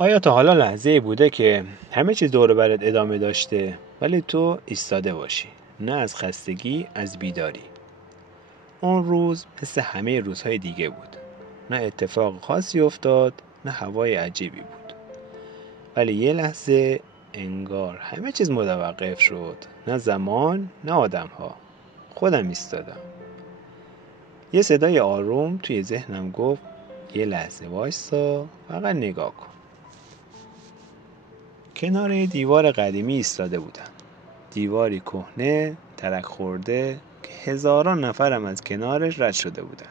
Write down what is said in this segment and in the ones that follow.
آیا تا حالا لحظه‌ای بوده که همه چیز دور و برت ادامه داشته ولی تو ایستاده باشی؟ نه از خستگی، از بیداری. اون روز مثل همه روزهای دیگه بود. نه اتفاق خاصی افتاد، نه هوای عجیبی بود. ولی یه لحظه انگار همه چیز متوقف شد. نه زمان، نه آدم‌ها. خودم ایستادم. یه صدای آروم توی ذهنم گفت یه لحظه وایسا، فقط نگاه کن. کنار دیوار قدیمی ایستاده بودم. دیواری کهنه، ترک خورده که هزاران نفرم از کنارش رد شده بودن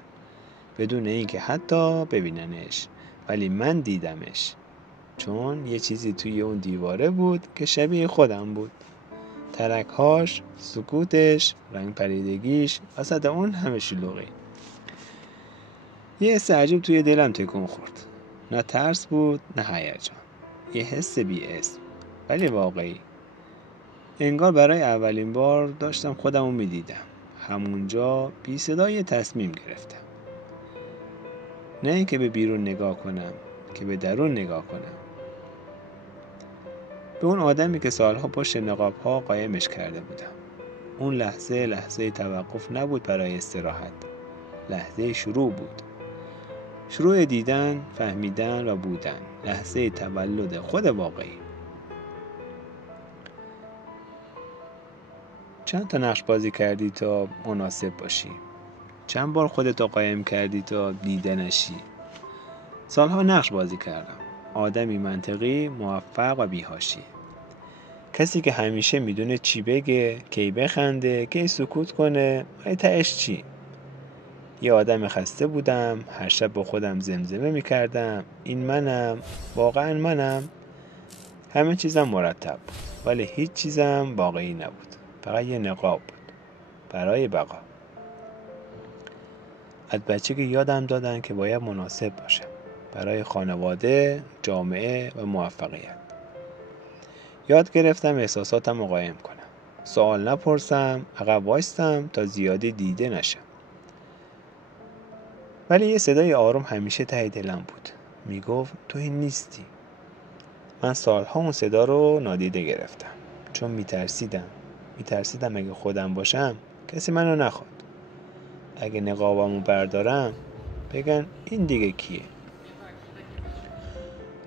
بدون اینکه حتی ببیننش، ولی من دیدمش، چون یه چیزی توی اون دیواره بود که شبیه خودم بود. ترکهاش، سکوتش، رنگ پریدگیش، وسط اون همه شلوغی. یه حس عجیب توی دلم تکون خورد. نه ترس بود، نه هیجان. یه حس بی اسم ولی واقعی. انگار برای اولین بار داشتم خودمو میدیدم. همونجا بی صدا یه تصمیم گرفتم. نه اینکه به بیرون نگاه کنم، که به درون نگاه کنم. به اون آدمی که سالها پشت نقاب‌ها قایمش کرده بودم. اون لحظه توقف نبود برای استراحت. لحظه شروع بود. شروع دیدن، فهمیدن و بودن. لحظه تولد خود واقعی. چند تا نقش بازی کردی تا مناسب باشی؟ چند بار خودتو قایم کردی تا دیده نشی؟ سالها نقش بازی کردم. آدمی منطقی، موفق و بی‌حاشیه. کسی که همیشه میدونه چی بگه، کی بخنده، کی سکوت کنه، و تهش چی. یه آدم خسته بودم، هر شب با خودم زمزمه میکردم این منم، واقعا منم. همه چیزم مرتب بود ولی هیچ چیزم واقعی نبود. فقط یه نقاب بود برای بقا. از بچگی یادم دادن که باید مناسب باشم برای خانواده، جامعه و موفقیت. یاد گرفتم احساساتم رو قایم کنم. سوال نپرسم، عقب وایستم تا زیادی دیده نشم. ولی یه صدای آروم همیشه ته دلم بود. میگفت تو این نیستی. من سالها اون صدا رو نادیده گرفتم. چون میترسیدم اگه خودم باشم کسی منو نخواد. اگه نقابمو بردارم بگن این دیگه کیه.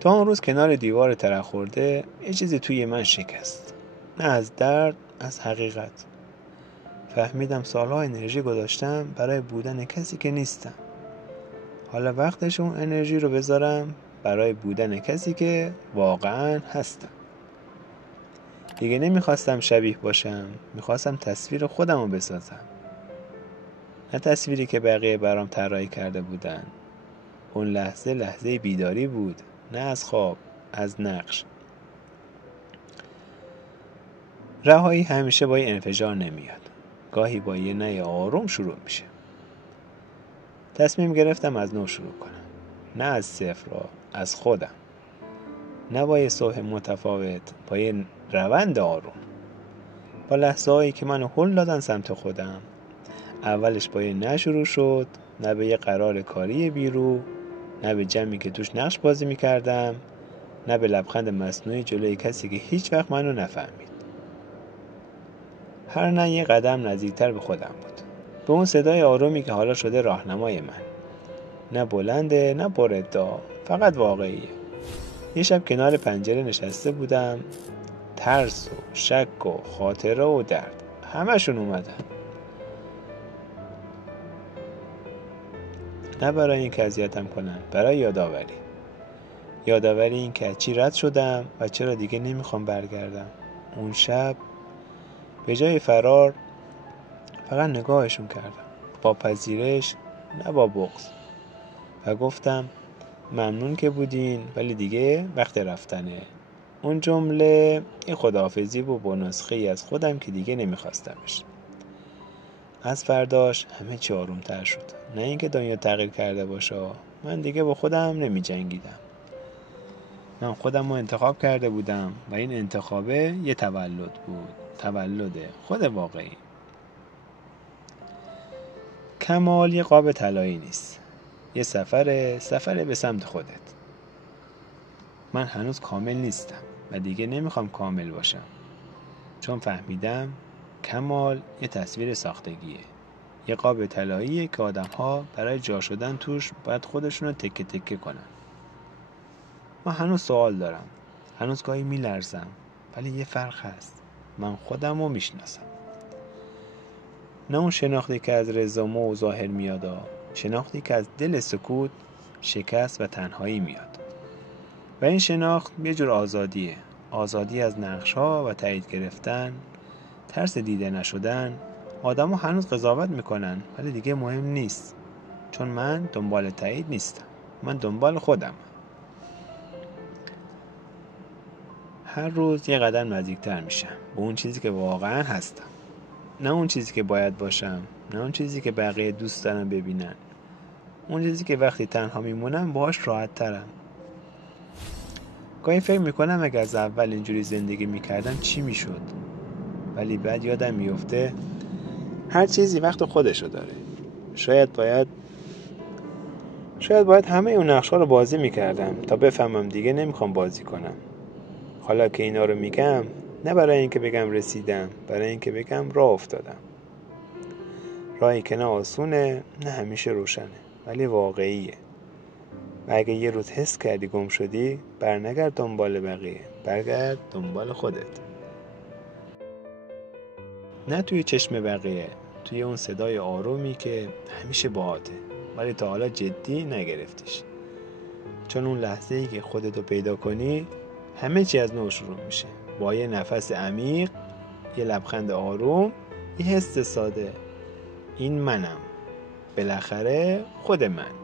تا اون روز کنار دیوار ترک خورده یه چیزی توی من شکست. نه از درد، از حقیقت. فهمیدم سالها انرژی گذاشتم برای بودن کسی که نیستم. حالا وقتش اون انرژی رو بذارم برای بودن کسی که واقعا هستم. دیگه نمیخواستم شبیه باشم، میخواستم تصویر خودم رو بسازم. نه تصویری که بقیه برام طراحی کرده بودن. اون لحظه بیداری بود، نه از خواب، از نقش. رهایی همیشه با یه انفجار نمیاد. گاهی با یه نه آروم شروع میشه. تصمیم گرفتم از نو شروع کنم. نه از صفر، از خودم. نه با یه صبح متفاوت، با یه روند آروم. با لحظه هایی که منو هل دادن سمت خودم. اولش با یه نه شروع شد، نه به یه قرار کاری بیرو، نه به جمعی که توش نقش بازی میکردم، نه به لبخند مصنوعی جلوی کسی که هیچ وقت منو نفهمید. هر نه یه قدم نزدیکتر به خودم بود. به اون صدای آرومی که حالا شده راهنمای من. نه بلنده، نه پر ادعا، فقط واقعیه. یه شب کنار پنجره نشسته بودم. ترس و شک و خاطره و درد همشون اومدن. نه برای این که اذیتم کنن، برای یادآوری این که چی رد شدم و چرا دیگه نمیخوام برگردم. اون شب به جای فرار فقط نگاهشون کردم، با پذیرش نه با بغض، و گفتم ممنون که بودین ولی دیگه وقت رفتنه. اون جمله یه خداحافظی بود با نسخه ای از خودم که دیگه نمیخواستمش. از فرداش همه چی آرومتر شد. نه اینکه دنیا تغییر کرده باشه، من دیگه با خودم نمی جنگیدم. من خودم رو انتخاب کرده بودم و این انتخابه یه تولد بود. تولد خود واقعی. کمال یه قاب طلایی نیست. یه سفر به سمت خودت. من هنوز کامل نیستم و دیگه نمیخوام کامل باشم، چون فهمیدم کمال یه تصویر ساختگیه، یه قاب طلاییه که آدم‌ها برای جا شدن توش باید خودشونو تکه تکه کنن. من هنوز سوال دارم، هنوز گاهی میلرزم، ولی یه فرق هست، من خودمو میشناسم. نه اون شناختی که از رزومه و ظاهر میاد، شناختی که از دل سکوت، شکست و تنهایی میاد. و این شناخت یه جور آزادیه، آزادی از نقش‌ها و تایید گرفتن، ترس دیده نشدن. آدم‌ها هنوز قضاوت میکنن ولی دیگه مهم نیست، چون من دنبال تایید نیستم، من دنبال خودم. هر روز یه قدم نزدیکتر میشم به اون چیزی که واقعا هستم، نه اون چیزی که باید باشم، نه اون چیزی که بقیه دوست دارن ببینن، اون چیزی که وقتی تنها میمونم باهاش راحت ترم. گاهی فکر میکنم اگه از اول اینجوری زندگی میکردم چی میشد، ولی بعد یادم میفته هر چیزی وقت خودشو داره. شاید باید همه اون نقش‌ها رو بازی میکردم تا بفهمم دیگه نمیخوام بازی کنم. حالا که اینا رو میگم، نه برای اینکه بگم رسیدم، برای اینکه بگم راه افتادم. راهی که نه آسونه نه همیشه روشنه، ولی واقعیه. و اگه یه روز حس کردی گم شدی، برنگرد دنبال بقیه، برگرد دنبال خودت. نه توی چشم بقیه، توی اون صدای آرومی که همیشه باهاته ولی تا حالا جدی نگرفتیش. چون اون لحظه‌ای که خودتو پیدا کنی، همه چی از نو شروع میشه، با یه نفس عمیق، یه لبخند آروم، یه حس ساده: این منم، بالاخره خود من.